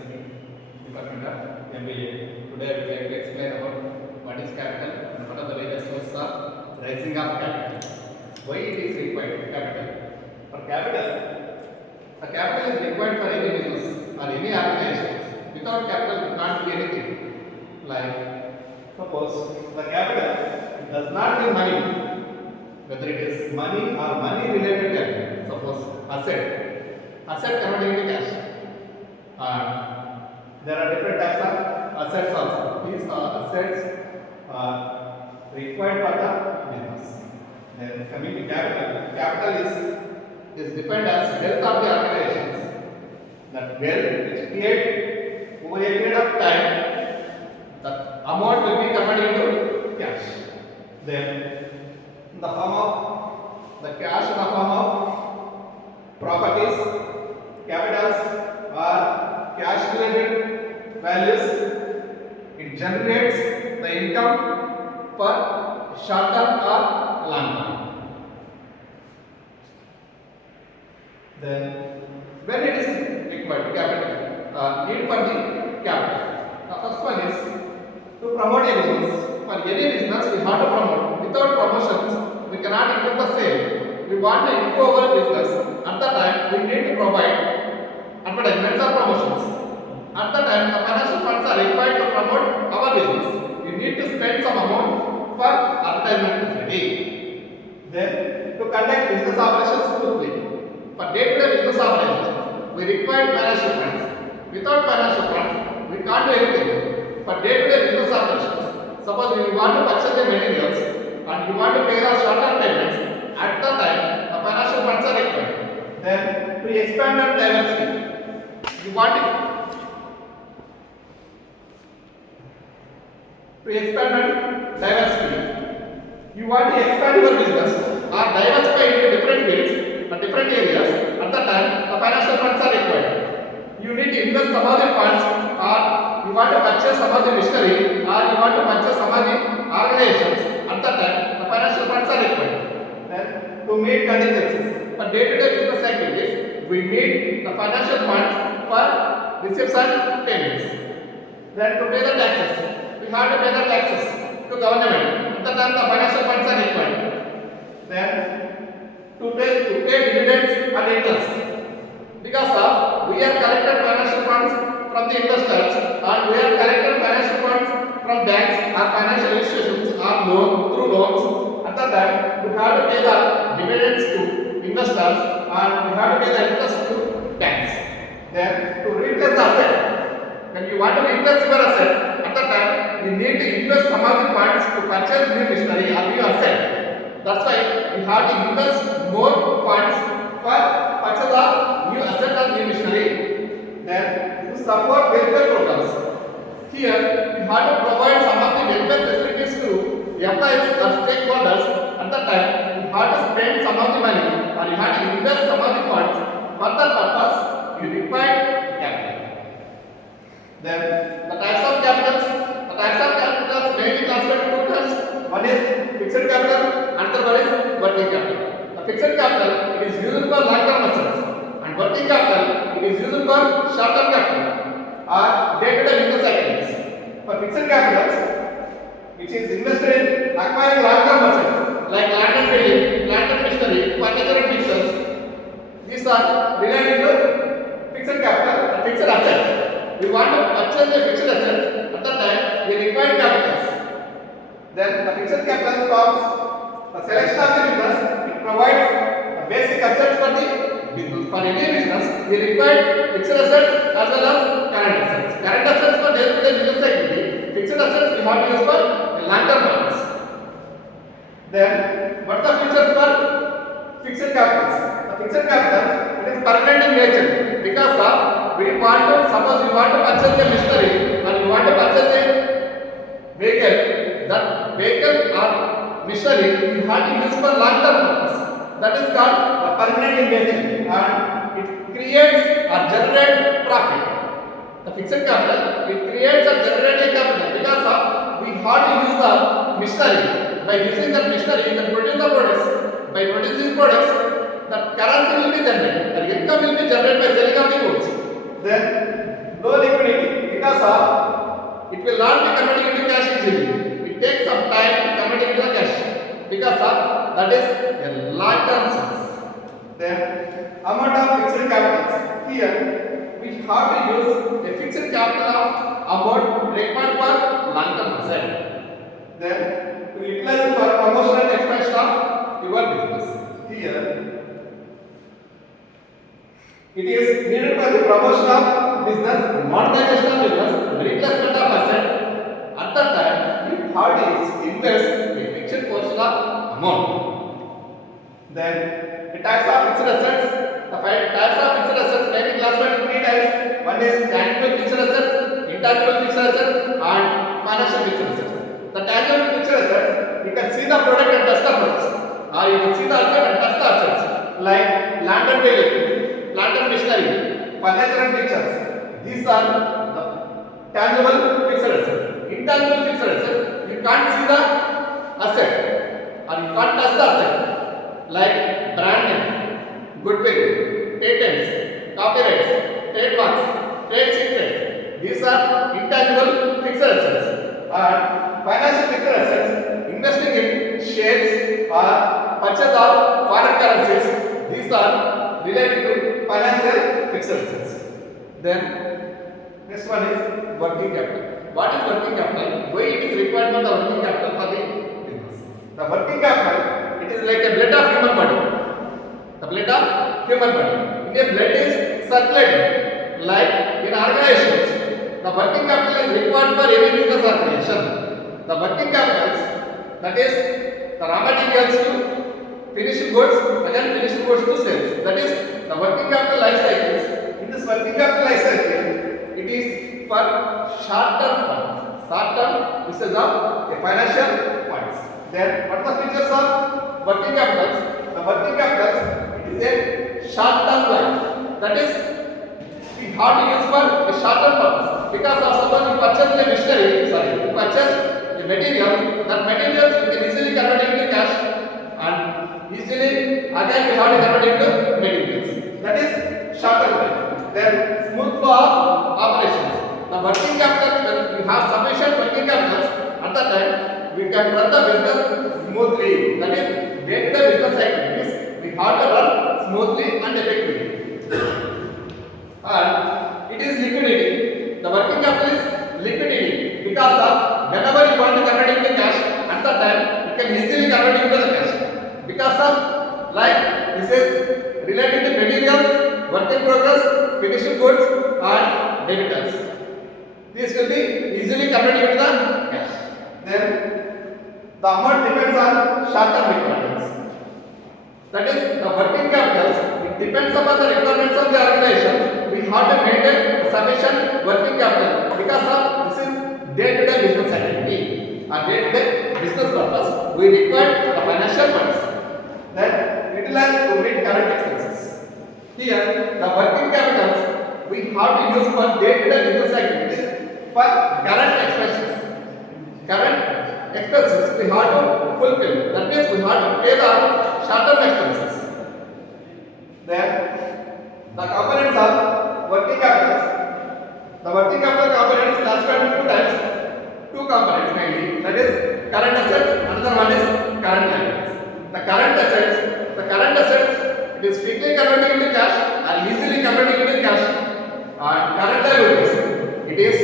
Department of MBA. Today I would like to explain about what is capital and what are the various sources of raising of capital. Why it is required capital? For capital, a capital is required for any business or any organization. Without capital, you can't do anything. Like suppose the capital does not need money, whether it is money or money related capital. Suppose asset cannot give cash. There are different types of assets also. These assets are required for the business. Then coming to capital, capital is defined as wealth of the organizations. That wealth which create over a period of time, the amount will be converted into cash. Then in the form of the cash in the form of properties, capitals or cash related values, it generates the income for short term or long term. Then when it is required capital, need for the capital. The first one is to promote a business. For any business we have to promote. Without promotions we cannot increase the sale. We want to improve our business. At the time we need to provide advertisements or promotions. At the time, the financial funds are required to promote our business. You need to spend some amount for advertisement facility. Then, to conduct business operations smoothly. For day-to-day business operations, we require financial funds. Without financial funds, we can't do anything. For day-to-day business operations, suppose you want to purchase the materials and you want to pay the short-term payments, at the time, the financial funds are required. Then, to expand and diversity. You want to expand and diversity. You want to expand your business or diversify into different fields or different areas. At the time, the financial funds are required. You need to invest some of the funds, or you want to purchase some of the machinery, or you want to purchase some of the organizations. At the time, the financial funds are required. Then, to meet contingencies. For day-to-day business activities, we need the financial funds for receipts and payments. Then to pay the taxes, we have to pay the taxes to government. At the time the financial funds are required. Then to pay dividends and interest. Because of we are collected financial funds from the investors, and we are collected financial funds from banks or financial institutions or through loans. At the time we have to pay the dividends to investors, and we have to pay the interest to banks. Then to replace the asset, when you want to replace your asset, at the time you need to invest some of the funds to purchase new machinery or new asset. That's why you have to invest more funds for purchase of new asset or new machinery. Then to support welfare programs. Here you have to provide some of the welfare facilities to employees or stakeholders. At the time you have to spend some of the money, or you have to invest some of the funds for that purpose. You require capital. Then the types of capitals mainly classified into two types. One is fixed capital, another one is working capital. The fixed capital, it is used for long-term assets, and working capital, it is used for short-term capital or day-to-day business activities. For fixed capitals, which is invested in acquiring long-term assets like land and building, plant and machinery, furniture and fixtures, these are related to fixed capital and fixed assets. We want to purchase the fixed assets. At the time, we require capitals. Then the fixed capital forms the selection of the business. It provides the basic assets for the business. For any business, we require fixed assets as well as current assets. Current assets for day-to-day business activity. Fixed assets we have to use for the long-term purpose. Then, what are the features for fixed capitals? The fixed capital, it is permanent in nature, because of we want to, suppose you want to purchase a machinery or you want to purchase a vehicle, that vehicle or machinery you have to use for long term purpose. That is called permanent in nature, and it creates or generates profit. The fixed capital, it creates or generates a capital, because of we have to use the machinery. By using that machinery, you can produce the products. By producing products, the currency will be generated, and income will be generated by selling of the goods. Then low liquidity it will not be converting into cash easily. It takes some time to convert it into the cash because of that is a long-term sense. Then amount of fixed capitals. Here we have to use a fixed capital of amount required for long-term asset. Then to utilize it for promotion and expansion of your business. Here it is needed for the promotion of business, monetization of business, replacement of asset. At that time, you have to invest a fixed portion of amount. Then the types of fixed assets. The five types of fixed assets may be classified in three types. One is tangible fixed assets, intangible fixed assets, and financial fixed assets. The tangible fixed assets, you can see the product and touch the products, or you can see the asset and touch the assets, like land and building, plant and machinery, furniture and fixtures. These are the tangible fixed assets. Intangible fixed assets, you can't see the asset or you can't touch the asset, like brand name, goodwill, patents, copyrights, trademarks, trade secrets. These are intangible fixed assets. And financial fixed assets, investing in shares or purchase of foreign currencies. These are related to financial fixed assets. Then next one is working capital. What is working capital? Why it is required for the working capital for the business? The working capital, it is like a blood of human body. The blood of human body. Indian blood is circulating. Like in organizations, the working capital is required for any business organization. The working capitals, that is the raw materials to finished goods, again finished goods to sales. That is the working capital life cycles. In this working capital life cycle, it is for short-term funds. Short-term usage of a financial funds. Then what are the features of working capitals? The working capitals, it is a short-term life. That is, we have to use for a short-term purpose. Because of suppose you purchase a machinery, you purchase a material, that materials you can easily convert it into cash and easily again we have to convert it into materials. That is short-term life. Then smooth flow of operations. The working capital, when we have sufficient working capital, at that time we can run the business smoothly. That is day-to-day business activities we have to run smoothly and effectively. And it is liquidity. The working capital is liquidity because of whenever you want to convert it into cash, at that time you can easily convert it into the cash. Because of like this is related to materials, work in progress, finished goods, and debitors. These will be easily converted into the cash. Then the amount depends on short-term requirements. That is the working capitals. It depends upon the requirements of the organization. We have to maintain sufficient working capital because of this is day-to-day business activity or day-to-day business purpose. We require the financial funds. Then utilize to meet current expenses. Here the working capitals we have to use for day-to-day business activities for current expenses. Current expenses we have to fulfill. That means we have to pay the short-term expenses. Then the components of working capitals. The working capital components classified into two types. Two components mainly. That is current assets. Another one is current liabilities. The current assets, it is quickly converting into cash or easily converting into cash. And current liabilities, it is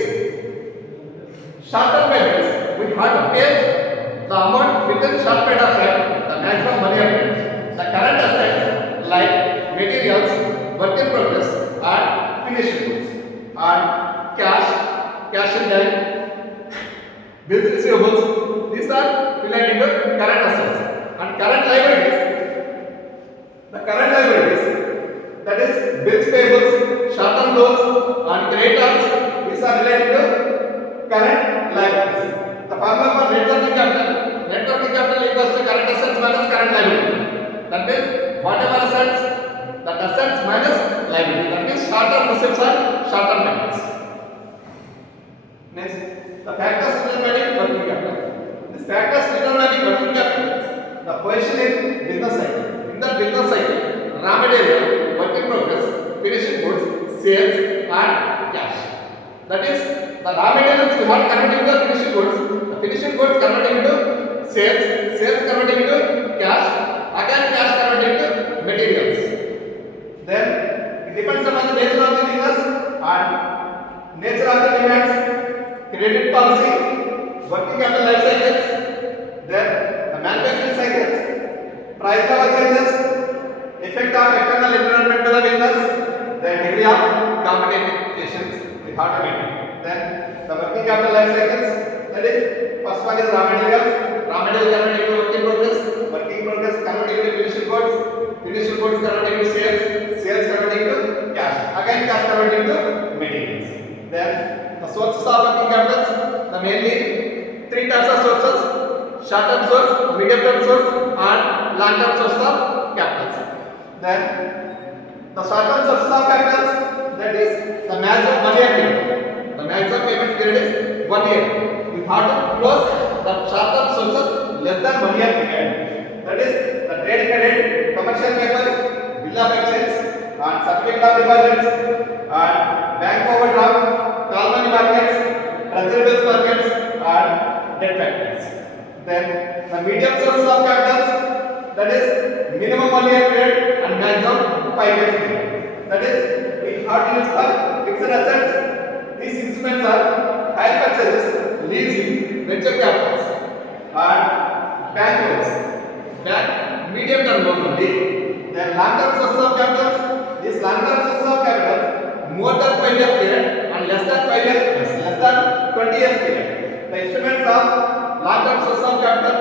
short-term payments. We have to pay the amount within short period of time, the maximum money amount. The current assets like materials, work in progress, and finished goods, and cash in bank, bills receivables. These are related to current assets. And current liabilities, the current liabilities, that is bills payables, short-term loans, and creditors. These are related to current liabilities. The formula for net working capital equals to current assets minus current liability. That means whatever assets, that assets minus liability. That means short-term receipts and short-term payments. Next, the factors determining working capital. These factors determining working capital, the position in business cycle. In the business cycle, raw material, work in progress, finished goods, sales, and cash. That is the raw materials we have converted into finished goods. The finished goods converted into sales, sales converted into cash, again cash converted into materials. Then it depends upon the nature of the business and nature of the demands, credit policy, working capital life cycles, then the manufacturing cycles, price level changes, effect of external environment to the business, the degree of competitions we have to maintain. Then the working capital life cycles, that is first one is raw materials converted into work in progress converted into finished goods converted into sales converted into cash, again cash converted into materials. Then the sources of working capitals, the mainly three types of sources: short term source, medium term source and long term source of capitals. Then the short term sources of capitals, that is the maximum 1 year period. The maximum payment period is 1 year. We have to close the short term sources less than 1 year period. That is the trade credit, commercial papers, bill of exchange and certificate of deposits and bank overdraft, call money markets, treasury bills markets and debt factors. Then the medium sources of capitals, that is minimum 1 year period and maximum 5 years period. That is we have to use for fixed assets. These instruments are hire purchases, leasing, venture capitals and bank loans. Bank medium term loan only. Then long term sources of capitals. These long term sources of capitals more than 5 years period and less than 5 years, less than 20 years period. The instruments of long term sources of capital: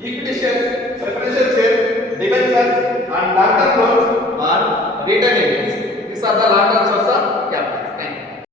equity shares, preferential shares, debentures and long term loans are retained.